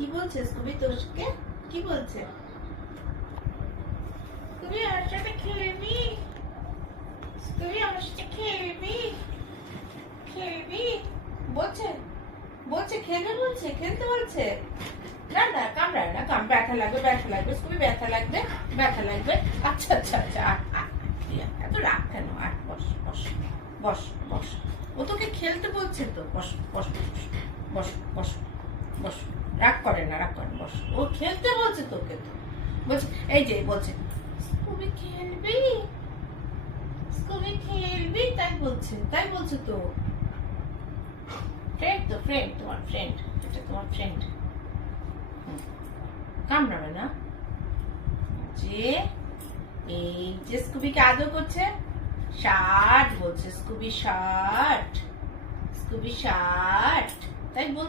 কি বলছে স্কুবি তোকে? কি বলছে? স্কুবি আমার সাথে খেলবি? স্কুবি আমার সাথে খেলবি? খেলবি বলছে? বলছে খেলবে, বলছে খেলতে বলছে। না না কামড়ায় না, ব্যথা লাগবে, ব্যথা লাগবে স্কুবি, ব্যথা লাগবে, ব্যথা লাগবে। আচ্ছা আচ্ছা আচ্ছা এত রাগ কেন? আর বস বস বস বস। ও তোকে খেলতে বলছে তো, বস বস বস বস বস। রাগ করে না, রাগ করে না, বস। ও খেলতে বলছে তোকে তো, বলছে এই যে বলছে স্কুবি খেলবি, স্কুবি খেলবি, তাই বলছে, তাই বলছে তো। ফ্রেন্ড তো, ফ্রেন্ড, তোমার ফ্রেন্ড, এটা তোমার ফ্রেন্ড। কামড়াবে না। যে এই যে স্কুবিকে আদর করছে, শার্ট বলছে স্কুবি, শার্ট, স্কুবি শার্ট, তাই বলছে।